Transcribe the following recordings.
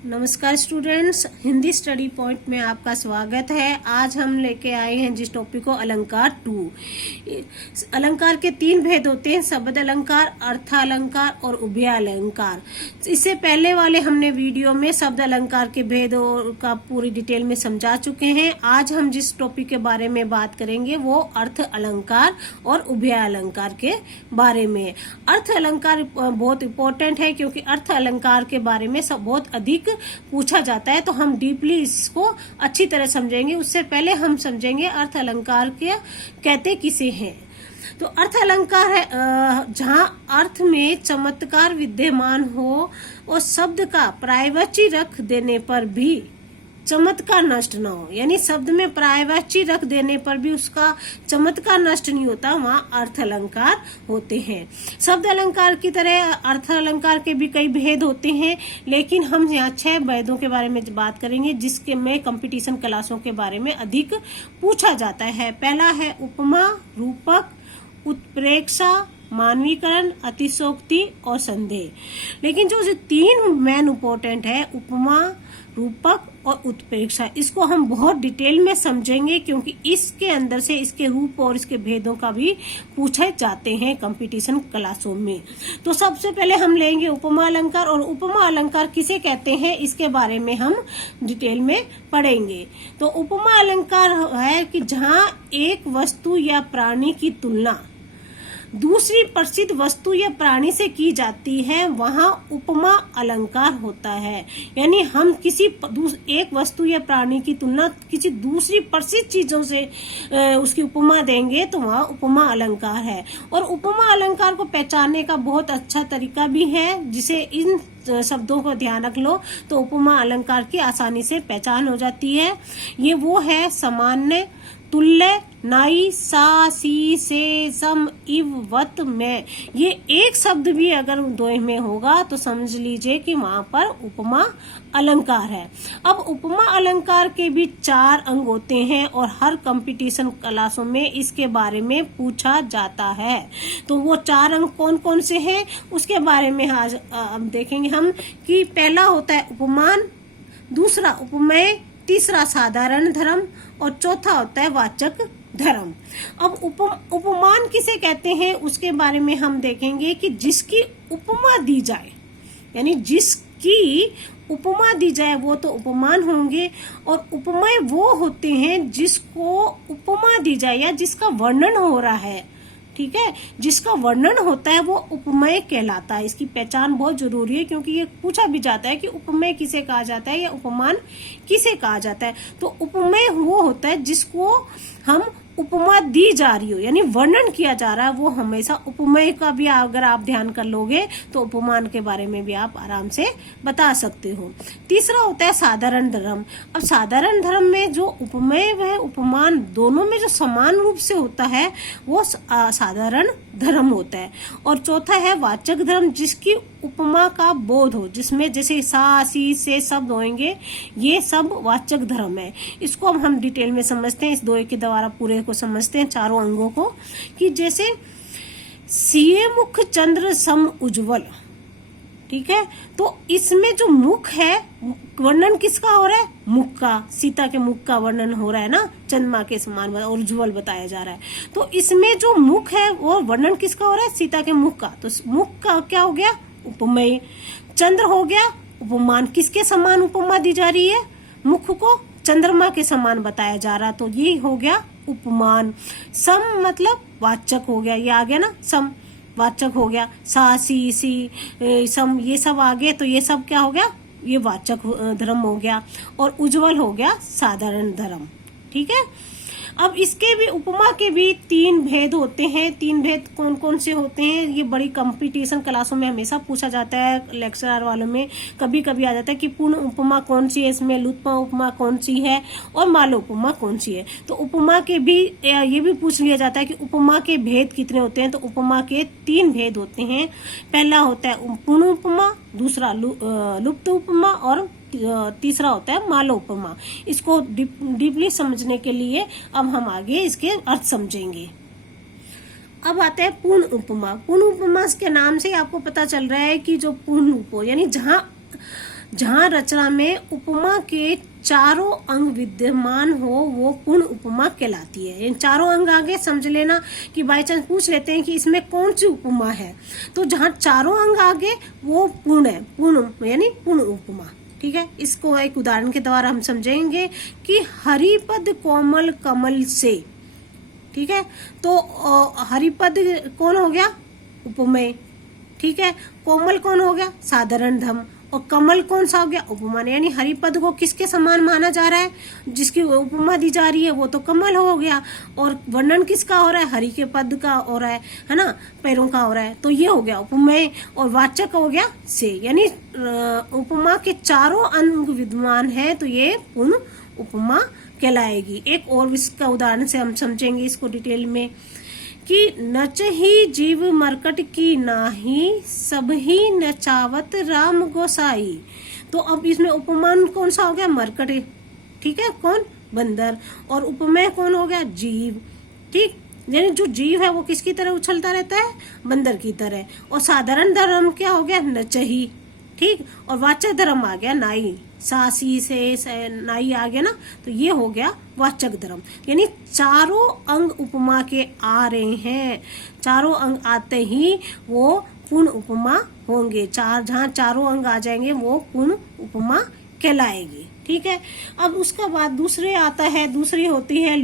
नमस्कार students, Hindi study point में आपका स्वागत है। आज हम लेके आए हैं जिस टॉपिक को अलंकार 2। अलंकार के 3 भेद होते हैं, शब्द अलंकार, अर्थ अलंकार और उभय अलंकार। इससे पहले वाले हमने वीडियो में शब्द अलंकार के भेद का पूरी डिटेल में समझा चुके हैं। आज हम जिस टॉपिक के बारे में बात करेंगे वो अर्थ अलंकार और उभय अलंकार के बारे में। अर्थ अलंकार बहुत इंपॉर्टेंट है क्योंकि अर्थ अलंकार के बारे में सब बहुत अधिक पूछा जाता है, तो हम डीपली इसको अच्छी तरह समझेंगे। उससे पहले हम समझेंगे अर्थ अलंकार के कहते किसे हैं। तो अर्थ अलंकार है जहां अर्थ में चमत्कार विद्यमान हो और शब्द का पर्यायवाची रख देने पर भी चमत्कार नष्ट न हो, यानी शब्द में पर्यायवाची रख देने पर भी उसका चमत्कार नष्ट नहीं होता, वहाँ अर्थ अलंकार होते हैं। शब्द अलंकार की तरह अर्थ अलंकार के भी कई भेद होते हैं, लेकिन हम यहाँ 6 भेदों के बारे में बात करेंगे जिसके में कंपटीशन क्लासों के बारे में अधिक पूछा जाता है। पहला है उपमा, रूपक, उत्प्रेक्षा, मानवीकरण, अतिशोक्ति और संदेह। लेकिन जो 3 मेन इंपॉर्टेंट है, उपमा, रूपक और उत्प्रेक्षा, इसको हम बहुत डिटेल में समझेंगे क्योंकि इसके अंदर से इसके रूप और इसके भेदों का भी पूछे जाते हैं कंपटीशन क्लासों में। तो सबसे पहले हम लेंगे उपमा अलंकार, और उपमा अलंकार किसे कहते हैं इसके बारे में हम डिटेल में पढ़ेंगे। तो उपमा अलंकार है कि जहाँ एक वस्तु या प्राणी की तुलना दूसरी प्रसिद्ध वस्तु या प्राणी से की जाती है, वहाँ उपमा अलंकार होता है। यानी हम किसी एक वस्तु या प्राणी की तुलना किसी दूसरी प्रसिद्ध चीजों से उसकी उपमा देंगे तो वहाँ उपमा अलंकार है। और उपमा अलंकार को पहचानने का बहुत अच्छा तरीका भी है, जिसे इन शब्दों को ध्यान रख लो तो उपमा अलंकार की आसानी से पहचान हो जाती है। ये वो है सामान्य, तुल्य, नाई, सा, सी, से, सम, इव, वत, में। ये एक शब्द भी अगर दो में होगा तो समझ लीजिए कि वहां पर उपमा अलंकार है। अब उपमा अलंकार के भी 4 अंग होते हैं और हर कंपटीशन क्लासों में इसके बारे में पूछा जाता है। तो वो 4 अंग कौन कौन से हैं उसके बारे में आज अब देखेंगे हम कि पहला होता है उपमान, दूसरा उपमेय, तीसरा साधारण धर्म और चौथा होता है वाचक धर्म। अब उपमान किसे कहते हैं उसके बारे में हम देखेंगे कि जिसकी उपमा दी जाए, यानी जिसकी उपमा दी जाए वो तो उपमान होंगे। और उपमेय वो होते हैं जिसको उपमा दी जाए या जिसका वर्णन हो रहा है, ठीक है, जिसका वर्णन होता है वो उपमेय कहलाता है। इसकी पहचान बहुत जरूरी है क्योंकि ये पूछा भी जाता है कि उपमेय किसे कहा जाता है या उपमान किसे कहा जाता है। तो उपमेय वो होता है जिसको हम उपमा दी जा रही हो, यानी वर्णन किया जा रहा है, वो हमेशा उपमेय का भी अगर आप ध्यान कर लोगे तो उपमान के बारे में भी आप आराम से बता सकते हो। तीसरा होता है साधारण धर्म। अब साधारण धर्म में जो उपमेय व उपमान दोनों में जो समान रूप से होता है वो साधारण धर्म होता है। और चौथा है वाचक धर्म, जिसकी उपमा का बोध हो, जिसमें जैसे सा, सी, से शब्द होंगे, ये सब वाचक धर्म है। इसको अब हम डिटेल में समझते हैं, इस 2 के द्वारा पूरे को समझते हैं, 4 अंगों को। कि जैसे सिए मुख चंद्र सम उज्ज्वल, ठीक है, तो इसमें जो मुख है वर्णन किसका हो रहा है? मुख का, सीता के मुख का वर्णन हो रहा है ना, चंद्रमा के समान और उज्ज्वल बताया जा रहा है। तो इसमें जो मुख है वो वर्णन किसका हो रहा है? सीता के मुख का। तो मुख का क्या हो गया? उपमेय। चंद्र हो गया उपमान, किसके समान उपमा दी जा रही है? मुख को चंद्रमा के समान बताया जा रहा है, तो ये हो गया उपमान। सम मतलब वाचक हो गया, ये आ गया ना, सम वाचक हो गया। सा, सी, सम, ये सब आ गए, तो ये सब क्या हो गया? ये वाचक धर्म हो गया। और उज्ज्वल हो गया साधारण धर्म, ठीक है। अब इसके भी उपमा के भी 3 भेद होते हैं। 3 भेद कौन कौन से होते हैं? ये बड़ी कंपटीशन क्लासों में हमेशा पूछा जाता है, लेक्चरर वालों में कभी कभी आ जाता है कि पूर्ण उपमा कौन सी है, इसमें लुत्पा उपमा कौन सी है और मालो उपमा कौन सी है। तो उपमा के भी ये भी पूछ लिया जाता है कि उपमा के भेद कितने होते हैं। तो उपमा के 3 भेद होते हैं। पहला होता है पूर्ण उपमा, दूसरा लुप्त उपमा और तीसरा होता है मालो उपमा। इसको डीपली समझने के लिए अब हम आगे इसके अर्थ समझेंगे। अब आता है पूर्ण उपमा। पूर्ण उपमा के नाम से आपको पता चल रहा है कि जो पूर्ण रूप हो, यानी जहाँ रचना में उपमा के चारों अंग विद्यमान हो वो पूर्ण उपमा कहलाती है। इन चारों अंग आगे समझ लेना कि बाई चांस पूछ लेते हैं कि इसमें कौन सी उपमा है, तो जहाँ चारों अंग आगे वो पूर्ण है, पूर्ण यानी पूर्ण उपमा। ठीक है, इसको एक उदाहरण के द्वारा हम समझेंगे कि हरिपद कोमल कमल से। ठीक है, तो हरिपद कौन हो गया? उपमेय। ठीक है, कोमल कौन हो गया? साधारण धर्म। और कमल कौन सा हो गया? उपमान। यानी हरिपद को किसके समान माना जा रहा है? जिसकी उपमा दी जा रही है वो तो कमल हो गया, और वर्णन किसका हो रहा है? हरि के पद का हो रहा है ना, पैरों का हो रहा है, तो ये हो गया उपमेय। और वाचक हो गया से, यानी उपमा के चारों अंग विद्यमान है तो ये पूर्ण उपमा कहलाएगी। एक और इसका उदाहरण से हम समझेंगे इसको डिटेल में कि नचहि जीव मरकट की नाही, सब ही नचावत राम गोसाई। तो अब इसमें उपमान कौन सा हो गया? मरकट। ठीक है, कौन? बंदर। और उपमेय कौन हो गया? जीव। ठीक, यानी जो जीव है वो किसकी तरह उछलता रहता है? बंदर की तरह। और साधारण धर्म क्या हो गया? नचहि। ठीक, और वाचक धर्म आ गया नाई, सासी से नाई आ गया ना, तो ये हो गया वाचक धर्म। यानी चारों अंग उपमा के आ रहे हैं, चारों अंग आते ही वो पूर्ण उपमा होंगे। जहाँ चारों अंग आ जाएंगे वो पूर्ण उपमा कहलाएगी। ठीक है, अब उसका बाद दूसरी होती है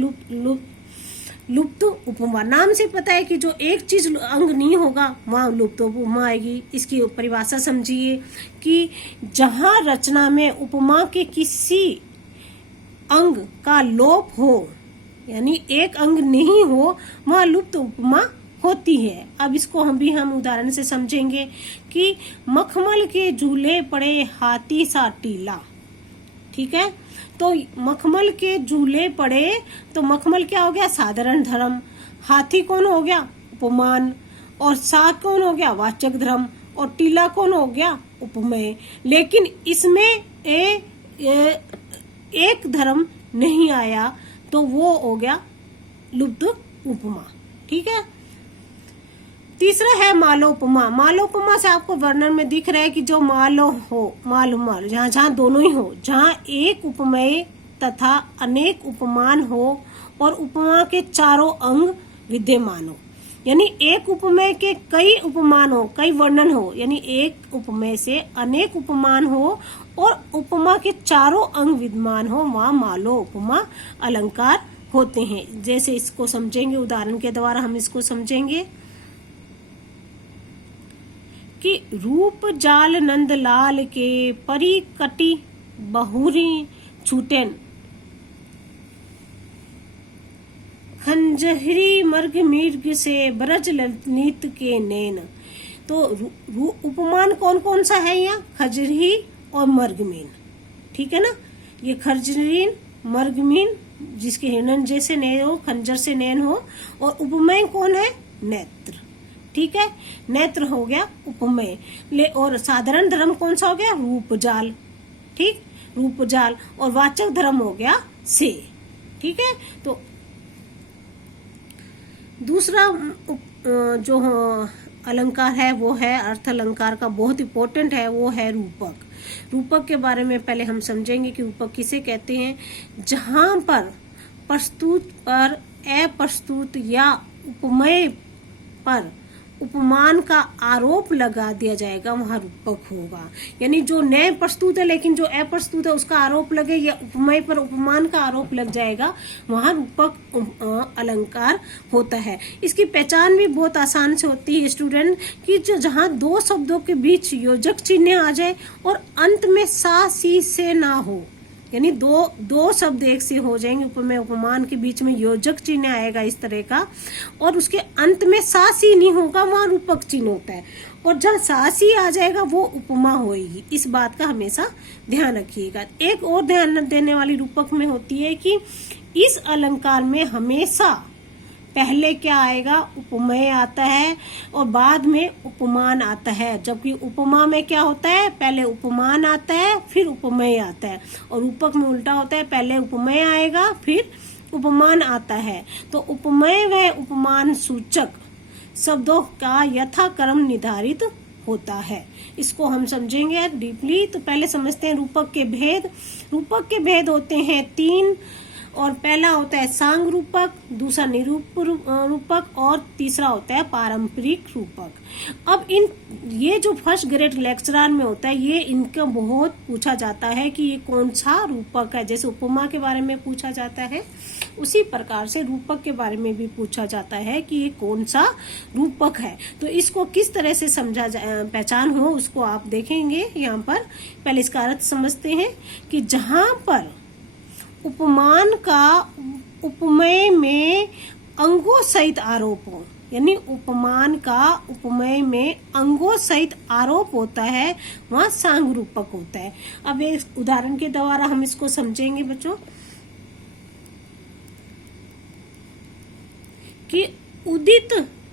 लुप्त उपमा। नाम से पता है कि जो एक चीज अंग नहीं होगा वहां लुप्त उपमा आएगी। इसकी परिभाषा समझिए कि जहां रचना में उपमा के किसी अंग का लोप हो, यानी एक अंग नहीं हो, वहां लुप्त उपमा होती है। अब इसको हम उदाहरण से समझेंगे कि मखमल के झूले पड़े हाथी सा टीला। ठीक है, तो मखमल के झूले पड़े, तो मखमल क्या हो गया? साधारण धर्म। हाथी कौन हो गया? उपमान। और सा कौन हो गया? वाचक धर्म। और टीला कौन हो गया? उपमेय। लेकिन इसमें एक धर्म नहीं आया तो वो हो गया लुप्त उपमा। ठीक है, तीसरा है मालोपमा। मालोपमा से आपको वर्णन में दिख रहा है कि जो मालो हो, माल जहाँ दोनों ही हो, जहाँ एक उपमेय तथा अनेक उपमान हो और उपमा के चारों अंग विद्यमान हो। यानी एक उपमेय के कई उपमान हो, कई वर्णन हो, यानी एक उपमेय से अनेक उपमान हो और उपमा के चारों अंग विद्यमान हो, वहाँ मालो उपमा अलंकार होते हैं। जैसे इसको समझेंगे उदाहरण के द्वारा हम इसको समझेंगे कि रूप जाल नंद लाल के परी कटी बहुरी छूटेन, खंजहरी मर्ग मिर्ग से ब्रज ललित के नैन। तो उपमान कौन कौन सा है यहाँ? खजरी और मर्गमीन। ठीक है ना, ये खजरीन मर्गमीन जिसके हिरण जैसे नैन हो, खंजर से नैन हो। और उपमेय कौन है? नेत्र। ठीक है, नेत्र हो गया उपमेय। और साधारण धर्म कौन सा हो गया? रूपजाल। ठीक, रूपजाल। और वाचक धर्म हो गया से। ठीक है, तो दूसरा जो अलंकार है वो है अर्थ अलंकार का, बहुत इंपॉर्टेंट है, वो है रूपक। रूपक के बारे में पहले हम समझेंगे कि रूपक किसे कहते हैं। जहां पर प्रस्तुत पर अप्रस्तुत या उपमेय पर उपमान का आरोप लगा दिया जाएगा वहां रूपक होगा। यानी जो नए प्रस्तुत है लेकिन जो अप्रस्तुत है उसका आरोप लगे, या उपमेय पर उपमान का आरोप लग जाएगा, वहां रूपक अलंकार होता है। इसकी पहचान भी बहुत आसान से होती है स्टूडेंट, कि जहां दो शब्दों के बीच योजक चिन्ह आ जाए और अंत में सा सी से ना हो, यानी दो शब्द एक से हो जाएंगे, उपमेय उपमान के बीच में योजक चिन्ह आएगा इस तरह का, और उसके अंत में सा सी नहीं होगा, वहां रूपक चिन्ह होता है। और जहाँ सा सी आ जाएगा वो उपमा होएगी। इस बात का हमेशा ध्यान रखिएगा। एक और ध्यान देने वाली रूपक में होती है कि इस अलंकार में हमेशा पहले क्या आएगा? उपमेय आता है और बाद में उपमान आता है। जबकि उपमा में क्या होता है? पहले उपमान आता है फिर उपमेय आता है, और रूपक में उल्टा होता है, पहले उपमेय आएगा फिर उपमान आता है। तो उपमेय व उपमान सूचक शब्दों का यथाक्रम निर्धारित होता है। इसको हम समझेंगे डीपली। तो पहले समझते हैं रूपक के भेद। रूपक के भेद होते हैं 3, और पहला होता है सांग रूपक, दूसरा रूपक और तीसरा होता है पारंपरिक रूपक। अब ये जो फर्स्ट ग्रेड लेक्चरर में होता है, ये इनका बहुत पूछा जाता है कि ये कौन सा रूपक है। जैसे उपमा के बारे में पूछा जाता है, उसी प्रकार से रूपक के बारे में भी पूछा जाता है कि ये कौन सा रूपक है। तो इसको किस तरह से पहचान हो, उसको आप देखेंगे यहाँ पर। पहले इसका अर्थ समझते हैं कि जहां पर उपमान का उपमेय में अंगों सहित आरोप हो, यानी उपमान का उपमेय में अंगों सहित आरोप होता है, वहां सांग रूपक होता है। अब एक उदाहरण के द्वारा हम इसको समझेंगे बच्चों कि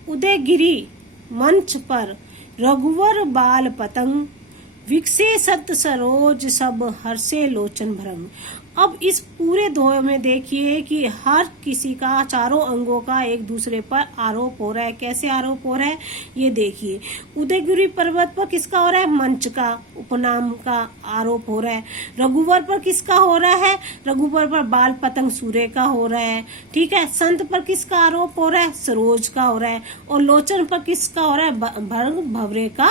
उदयगिरी मंच पर रघुवर बाल पतंग, विकसे सत सरोज सब हर्षे लोचन भरंग। अब इस पूरे दोहे में देखिए कि हर किसी का, चारों अंगों का एक दूसरे पर आरोप हो रहा है। कैसे आरोप हो रहा है ये देखिए। उदयगिरी पर्वत पर किसका हो रहा है? मंच का, उपनाम का आरोप हो रहा है। रघुवर पर किसका हो रहा है? रघुवर पर बाल पतंग सूर्य का हो रहा है। ठीक है। संत पर किसका आरोप हो रहा है? सरोज का हो रहा है। और लोचन पर किसका हो रहा है? भरंग भवरे का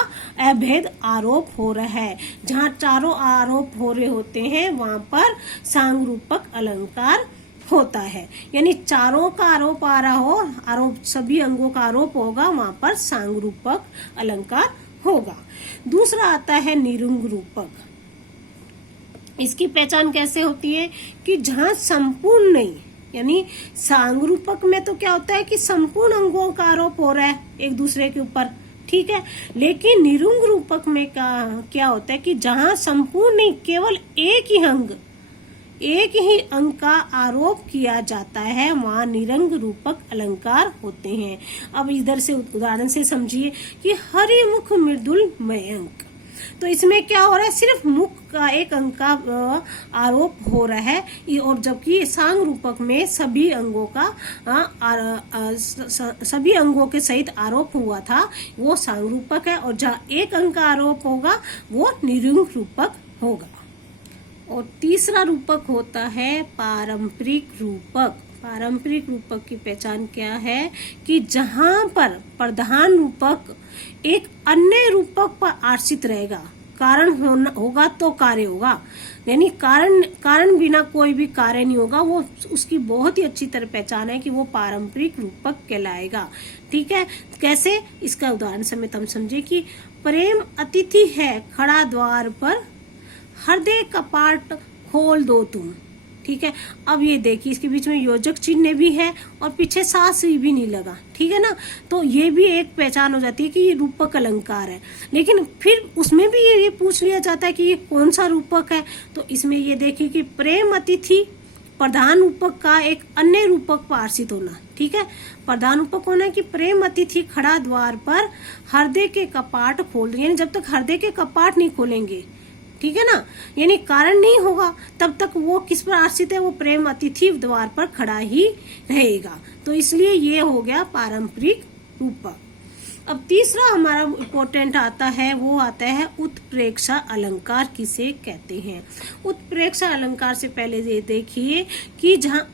अभेद आरोप हो रहा है। जहाँ चारों आरोप हो रहे होते हैं वहां पर सांग रूपक अलंकार होता है। यानी चारों का आरोप आ रहा हो, आरोप सभी अंगों का आरोप होगा, वहां पर सांग रूपक अलंकार होगा। दूसरा आता है निरुंग रूपक। इसकी पहचान कैसे होती है कि जहां संपूर्ण नहीं, यानी सांग रूपक में तो क्या होता है कि संपूर्ण अंगों का आरोप हो रहा है एक दूसरे के ऊपर। ठीक है। लेकिन निरुंग रूपक में क्या होता है कि जहां संपूर्ण नहीं, केवल एक ही अंग का आरोप किया जाता है, वहां निरंग रूपक अलंकार होते हैं। अब इधर से उदाहरण से समझिए कि हरिमुख मृदुल मयंक। तो इसमें क्या हो रहा है? सिर्फ मुख का एक अंग का आरोप हो रहा है, और जबकि सांग रूपक में सभी अंगों के सहित आरोप हुआ था, वो सांग रूपक है। और जहाँ एक अंग का आरोप होगा वो निरुंग रूपक होगा। और तीसरा रूपक होता है पारंपरिक रूपक। पारंपरिक रूपक की पहचान क्या है कि जहां पर प्रधान रूपक एक अन्य रूपक पर आश्रित रहेगा, कारण होगा तो कार्य होगा, यानी कारण बिना कोई भी कार्य नहीं होगा, वो उसकी बहुत ही अच्छी तरह पहचान है कि वो पारंपरिक रूपक कहलाएगा। ठीक है। कैसे? इसका उदाहरण समेत हम समझे कि प्रेम अतिथि है खड़ा द्वार पर, हृदय कपाट खोल दो तुम। ठीक है। अब ये देखिए, इसके बीच में योजक चिन्ह भी है और पीछे सास भी नहीं लगा। ठीक है ना। तो ये भी एक पहचान हो जाती है कि ये रूपक अलंकार है। लेकिन फिर उसमें भी ये पूछ लिया जाता है कि ये कौन सा रूपक है। तो इसमें ये देखिए कि प्रेम अतिथि प्रधान रूपक का एक अन्य रूपक पर आश्रित होना। ठीक है। प्रधान रूपक होना है कि प्रेम अतिथि खड़ा द्वार पर, हृदय के कपाट खोल दो, यानी जब तक हृदय के कपाट नहीं खोलेंगे, ठीक है ना, यानी कारण नहीं होगा, तब तक वो किस पर आश्रित है? वो प्रेम अतिथि द्वार पर खड़ा ही रहेगा। तो इसलिए ये हो गया पारंपरिक रूपक। अब तीसरा हमारा इम्पोर्टेंट आता है, वो आता है उत्प्रेक्षा अलंकार किसे कहते हैं। उत्प्रेक्षा अलंकार से पहले ये देखिए कि जहाँ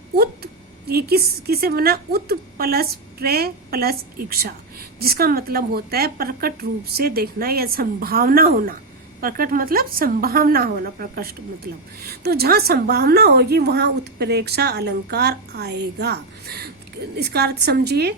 ये किसे बना? उत प्लस प्रे प्लस इच्छा, जिसका मतलब होता है प्रकट रूप से देखना या संभावना होना। प्रकट मतलब संभावना होना, प्रकट मतलब। तो जहाँ संभावना होगी वहां उत्प्रेक्षा अलंकार आएगा। इसका अर्थ समझिए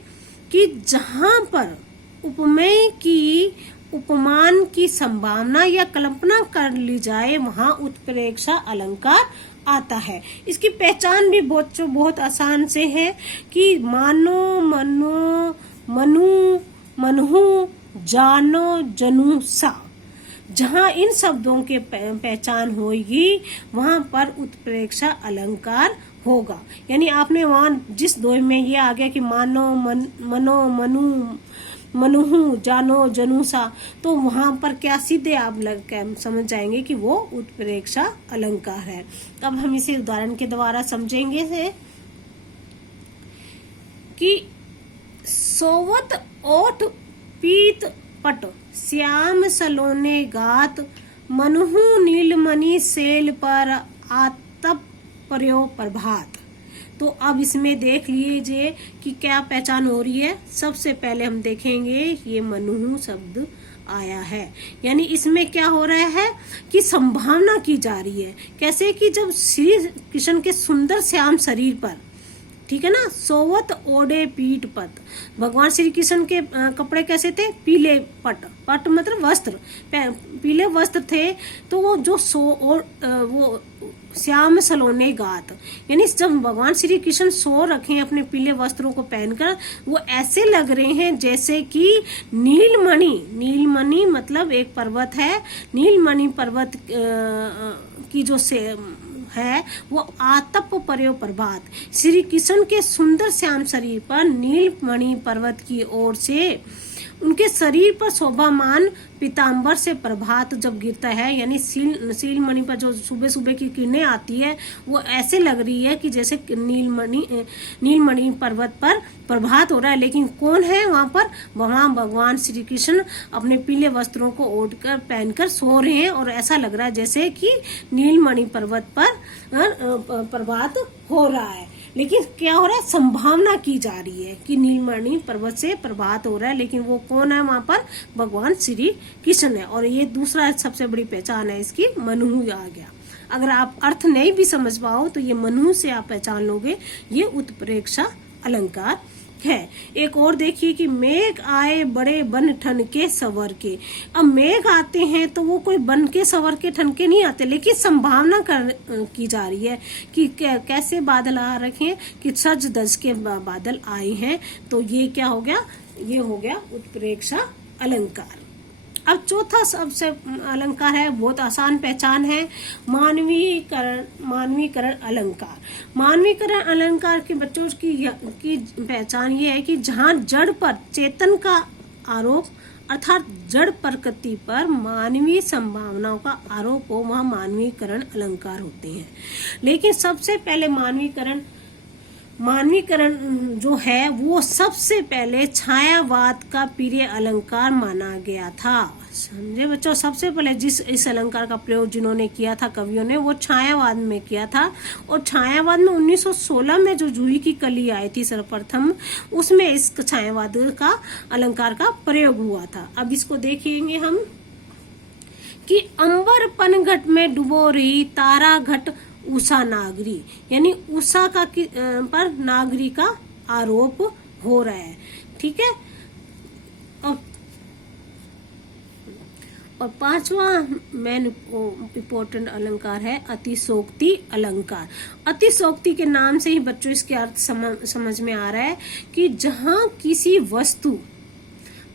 कि जहां पर उपमेय की उपमान की संभावना या कल्पना कर ली जाए, वहां उत्प्रेक्षा अलंकार आता है। इसकी पहचान भी बहुत आसान से है कि मानो, मनो, मनु, मनहु, जानो, जनु, सा। जहां इन शब्दों के पहचान होगी वहां पर उत्प्रेक्षा अलंकार होगा। यानी आपने वहां जिस दोहे में ये आ गया कि मानो, मनो, मनु, मनुहु, जानो, जनुसा, तो वहां पर क्या सीधे आप समझ जाएंगे कि वो उत्प्रेक्षा अलंकार है। अब हम इसे उदाहरण के द्वारा समझेंगे से कि सोवत ओठ पीत पट श्याम सलोने गात, मनहु नीलमणि सेल पर आतप पर्यो प्रभात। तो अब इसमें देख लीजिए कि क्या पहचान हो रही है। सबसे पहले हम देखेंगे ये मनहु शब्द आया है, यानी इसमें क्या हो रहा है कि संभावना की जा रही है। कैसे कि जब श्री कृष्ण के सुंदर श्याम शरीर पर, ठीक है ना, सोवत ओढ़े पीठ पट, भगवान श्री कृष्ण के कपड़े कैसे थे, पीले पट, पट मतलब वस्त्र, पीले वस्त्र थे। तो वो जो वो श्याम सलोने गात, यानी जब भगवान श्री कृष्ण सो रखे हैं अपने पीले वस्त्रों को पहनकर, वो ऐसे लग रहे हैं जैसे कि नीलमणि, नीलमणि मतलब एक पर्वत है, नीलमणि पर्वत की जो से है वो आतप पर्यो प्रभात, श्री कृष्ण के सुंदर श्याम शरीर पर नीलमणि पर्वत की ओर से उनके शरीर पर शोभामान पीताम्बर से प्रभात जब गिरता है, यानी सीलमणि पर जो सुबह सुबह की किरणें आती है, वो ऐसे लग रही है कि जैसे नीलमणि पर्वत पर प्रभात हो रहा है। लेकिन कौन है वहां पर, वहां भगवान श्री कृष्ण अपने पीले वस्त्रों को ओढ़कर पहनकर सो रहे हैं, और ऐसा लग रहा है जैसे कि नीलमणि पर्वत पर प्रभात हो रहा है। लेकिन क्या हो रहा है, संभावना की जा रही है कि नीलमणि पर्वत से प्रभात हो रहा है, लेकिन वो कौन है वहां पर, भगवान श्री कृष्ण है। और ये दूसरा सबसे बड़ी पहचान है इसकी, मनहु आ गया। अगर आप अर्थ नहीं भी समझ पाओ तो ये मनहु से आप पहचान लोगे, ये उत्प्रेक्षा अलंकार है। एक और देखिए कि मेघ आए बड़े बन ठन के सवर के। अब मेघ आते हैं तो वो कोई बन के सवर के ठन के नहीं आते, लेकिन संभावना की जा रही है कि कैसे बादल आ रखे हैं, कि सज धज के बादल आए हैं। तो ये क्या हो गया, ये हो गया उत्प्रेक्षा अलंकार। अब चौथा सबसे अलंकार है, बहुत आसान पहचान है, मानवीकरण अलंकार। मानवीकरण अलंकार के बच्चों की पहचान ये है कि जहाँ जड़ पर चेतन का आरोप, अर्थात जड़ प्रकृति पर मानवीय संभावनाओं का आरोप हो, वहाँ मानवीकरण अलंकार होते हैं। लेकिन सबसे पहले मानवीकरण जो है वो सबसे पहले छायावाद का प्रिय अलंकार माना गया था। समझे बच्चों, सबसे पहले इस अलंकार का प्रयोग जिन्होंने किया था कवियों ने, वो छायावाद में किया था। और छायावाद में 1916 में जो जूही की कली आई थी सर्वप्रथम, उसमें इस छायावाद का अलंकार का प्रयोग हुआ था। अब इसको देखेंगे हम कि अंबर पनघट में डुबो रही तारा घट उषा नागरी, यानी उषा का पर नागरी का आरोप हो रहा है, ठीक है। और पांचवा मेन इम्पोर्टेंट अलंकार है अतिशोक्ति अलंकार। अतिशोक्ति के नाम से ही बच्चों इसके अर्थ समझ में आ रहा है कि जहां किसी वस्तु,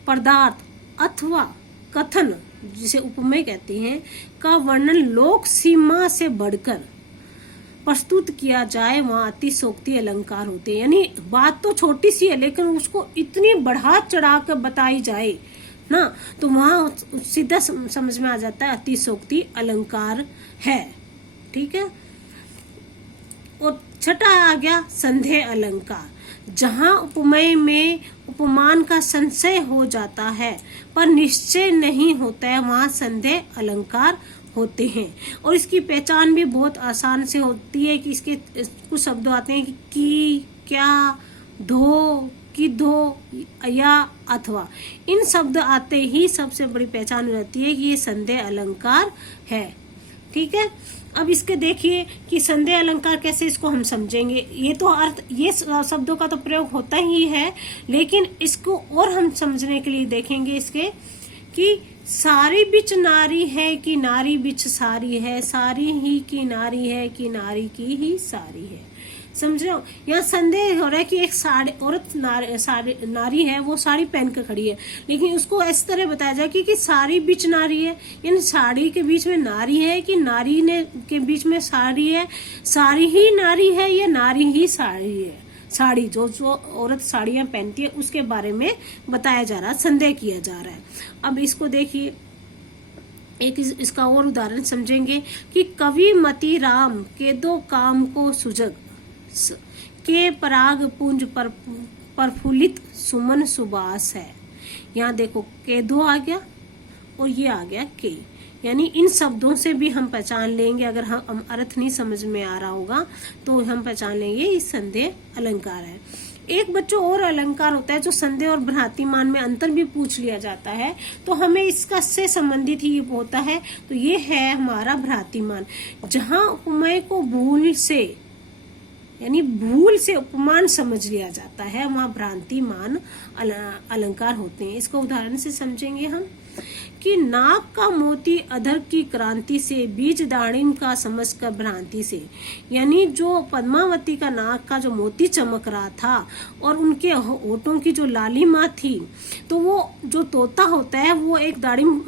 पदार्थ अथवा कथन, जिसे उपमेय कहते हैं, का वर्णन लोक सीमा से बढ़कर प्रस्तुत किया जाए, वहां अतिशोक्ति अलंकार होते हैं। यानी बात तो छोटी सी है लेकिन उसको इतनी बढ़ा चढ़ा कर बताई जाए ना, तो वहां सीधा समझ में आ जाता है अतिशोक्ति अलंकार है, ठीक है। और छठा आ गया संदेह अलंकार। जहां उपमेय में उपमान का संशय हो जाता है पर निश्चय नहीं होता है, वहां संदेह अलंकार होते हैं। और इसकी पहचान भी बहुत आसान से होती है कि इसके कुछ शब्द आते हैं कि, क्या, धो, कि, धो या अथवा। इन शब्द आते ही सबसे बड़ी पहचान हो जाती है कि ये संदेह अलंकार है, ठीक है। अब इसके देखिए कि संदेह अलंकार कैसे इसको हम समझेंगे। ये तो अर्थ, ये शब्दों का तो प्रयोग होता ही है, लेकिन इसको और हम समझने के लिए देखेंगे इसके कि सारी बिच नारी है कि नारी बिच सारी है, सारी ही की नारी है कि नारी की ही सारी है। समझ रहे हो, यहाँ संदेह हो रहा है कि एक साड़ी औरत नारी है, वो साड़ी पहन कर खड़ी है, लेकिन उसको इस तरह बताया जाए कि साड़ी बीच नारी है, यानी साड़ी के बीच में नारी है कि नारी ने के बीच में साड़ी है, साड़ी ही नारी है या नारी ही साड़ी है। साड़ी जो औरत साड़ियां पहनती है उसके बारे में बताया जा रहा है, संदेह किया जा रहा है। अब इसको देखिए, एक इसका और उदाहरण समझेंगे कि कवि मति राम के दो काम को सुजग के पराग पुंज पर प्रफुल्लित सुमन सुबास है। यहाँ देखो के दो आ गया, और ये आ गया के। यानी इन शब्दों से भी हम पहचान लेंगे, अगर हम अर्थ नहीं समझ में आ रहा होगा तो हम पहचान लेंगे ये संदेह अलंकार है। एक बच्चों और अलंकार होता है जो संदेह और भ्रांतिमान में अंतर भी पूछ लिया जाता है, तो हमें इसका से संबंधित ही होता है। तो ये है हमारा भ्रांतिमान, जहां उपमेय को भूल से यानी भूल से उपमान समझ लिया जाता है, वहां भ्रांतिमान अलंकार होते हैं। इसको उदाहरण से समझेंगे हम कि नाक का मोती अधर की क्रांति से, बीज दाड़िम का समझ कर भ्रांति से। यानी जो पद्मावती का नाक का जो मोती चमक रहा था और उनके होठों की जो लालिमा थी, तो वो जो तोता होता है वो एक दाड़िम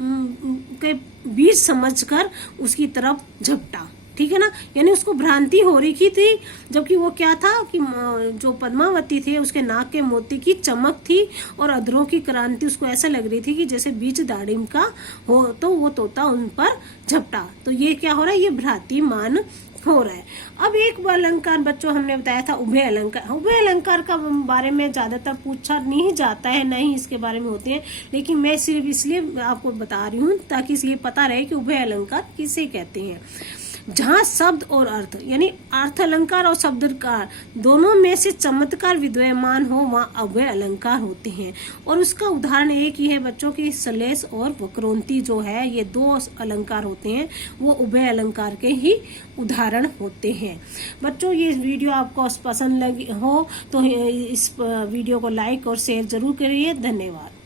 के बीज समझकर उसकी तरफ झपटा, ठीक है ना। यानी उसको भ्रांति हो रही थी, जबकि वो क्या था कि जो पद्मावती थे उसके नाक के मोती की चमक थी और अधरों की क्रांति, उसको ऐसा लग रही थी कि जैसे बीज दाड़िम का हो, तो वो तोता उन पर झपटा। तो ये क्या हो रहा है, ये भ्रांतिमान हो रहा है। अब एक अलंकार बच्चों हमने बताया था उभय अलंकार। उभय अलंकार का बारे में ज्यादातर पूछा नहीं जाता है, नहीं इसके बारे में होते हैं, लेकिन मैं सिर्फ इसलिए आपको बता रही हूँ ताकि ये पता रहे कि उभय अलंकार किसे कहते हैं। जहाँ शब्द और अर्थ यानी अर्थ अलंकार और शब्द अलंकार दोनों में से चमत्कार विद्यमान हो, वहाँ अभय अलंकार होते हैं। और उसका उदाहरण एक ही है बच्चों की सलेस और वक्रोंती जो है, ये दो अलंकार होते हैं, वो उभय अलंकार के ही उदाहरण होते हैं। बच्चों ये वीडियो आपको पसंद लगी हो तो इस वीडियो को लाइक और शेयर जरूर करिए। धन्यवाद।